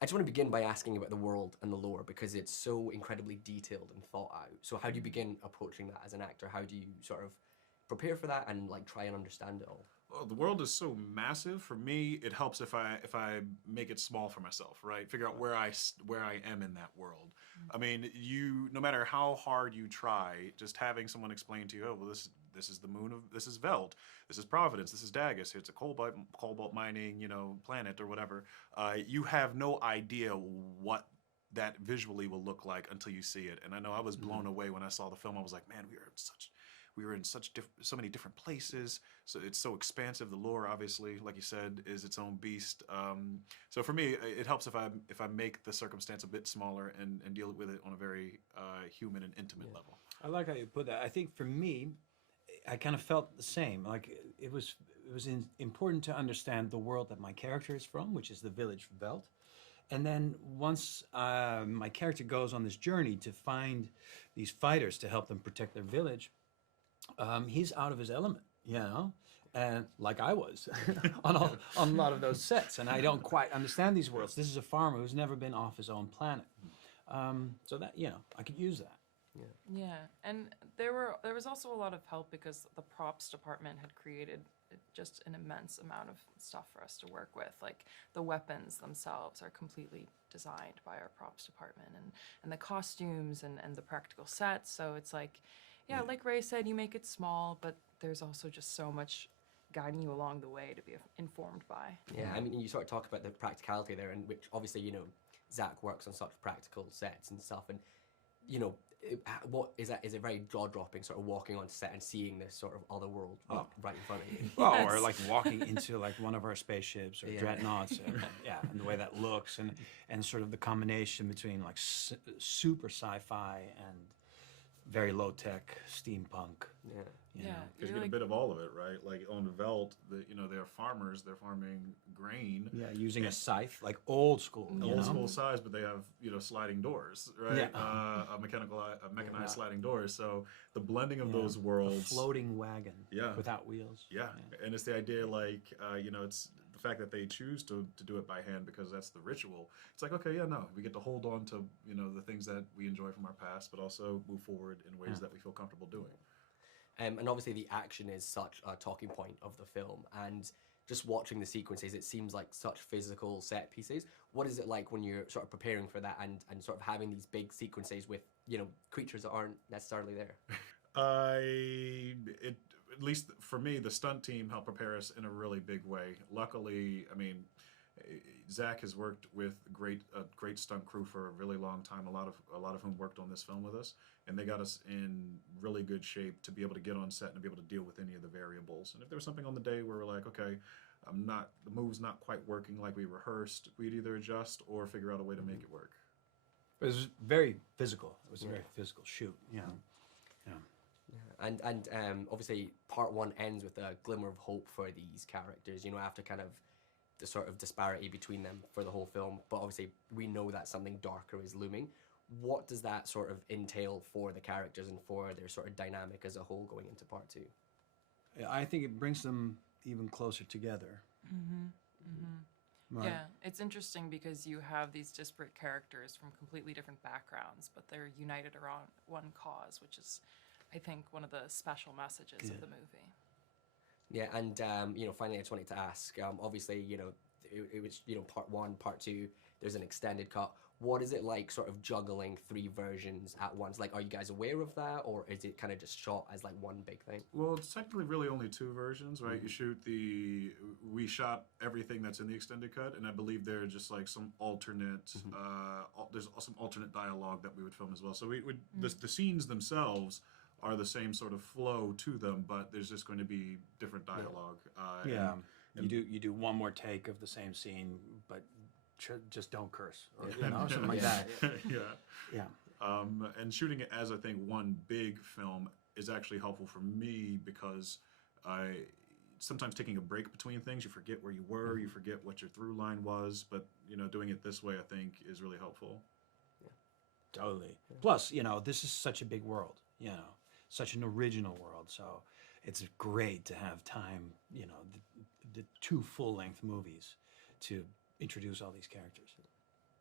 I just want to begin by asking about the world and the lore because it's so incredibly detailed and thought out. So how do you begin approaching that as an actor? How do you sort of prepare for that and like try and understand it all? Well, the world is so massive. For me, it helps if I make it small for myself, right? Figure out where I am in that world. I mean, no matter how hard you try, just having someone explain to you, oh well, this is the moon of this is Veldt, this is Providence, this is Dagus, it's a cobalt mining planet or whatever. You have no idea what that visually will look like until you see it. And I know I was blown away when I saw the film. I was like, man, we were in so many different places. So it's so expansive. The lore, obviously, like you said, is its own beast. So for me, it helps if I make the circumstance a bit smaller and deal with it on a very human and intimate level. I like how you put that. I think for me, I kind of felt the same. Like it was important to understand the world that my character is from, which is the village Veldt. And then once my character goes on this journey to find these fighters to help them protect their village, he's out of his element, and like I was on a lot of those sets, and I don't quite understand these worlds. This is a farmer who's never been off his own planet, so that I could use that. Yeah, and there was also a lot of help because the props department had created just an immense amount of stuff for us to work with. Like the weapons themselves are completely designed by our props department, and the costumes and the practical sets. So it's like, like Ray said, you make it small, but there's also just so much guiding you along the way to be informed by. Yeah, I mean, you sort of talk about the practicality there, and which obviously, Zack works on such practical sets and stuff, and what is that? Is it very jaw-dropping, sort of walking on set and seeing this sort of other world right in front of you? Oh, or like walking into like one of our spaceships or dreadnoughts, and the way that looks, and sort of the combination between like super sci-fi and very low-tech steampunk. Because you get a bit of all of it, right? Like on Veldt, they're farmers. They're farming grain. Yeah, using a scythe, like old school. Old school size, but they have sliding doors, right? Yeah. Mechanized sliding doors. So the blending of those worlds. A floating wagon. Yeah. Without wheels. Yeah, and it's the idea like it's the fact that they choose to do it by hand because that's the ritual. It's like, okay, we get to hold on to the things that we enjoy from our past, but also move forward in ways that we feel comfortable doing. And obviously the action is such a talking point of the film, and just watching the sequences, it seems like such physical set pieces. What is it like when you're sort of preparing for that and sort of having these big sequences with, creatures that aren't necessarily there? At least for me, the stunt team helped prepare us in a really big way. Luckily, I mean, Zack has worked with a great stunt crew for a really long time. A lot of whom worked on this film with us, and they got us in really good shape to be able to get on set and be able to deal with any of the variables. And if there was something on the day where we're like, okay, the move's not quite working like we rehearsed, we'd either adjust or figure out a way to make it work. It was very physical. It was a very physical shoot. Yeah. And obviously part one ends with a glimmer of hope for these characters, after kind of the sort of disparity between them for the whole film. But obviously we know that something darker is looming. What does that sort of entail for the characters and for their sort of dynamic as a whole going into part two? I think it brings them even closer together. Right. Yeah, it's interesting because you have these disparate characters from completely different backgrounds, but they're united around one cause, which is, I think, one of the special messages of the movie. Yeah, and finally, I just wanted to ask. Obviously, it was part one, part two. There's an extended cut. What is it like, sort of juggling three versions at once? Like, are you guys aware of that, or is it kind of just shot as like one big thing? Well, it's technically really only two versions, right? We shot everything that's in the extended cut, and I believe there are just like some alternate. There's some alternate dialogue that we would film as well. So the scenes themselves are the same sort of flow to them, but there's just going to be different dialogue. You do one more take of the same scene, but just don't curse, or something like that. And shooting it as, I think, one big film is actually helpful for me because sometimes taking a break between things, you forget where you were, you forget what your through line was, but doing it this way, I think, is really helpful. Totally. Plus, this is such a big world, such an original world, so it's great to have time, the two full-length movies to introduce all these characters.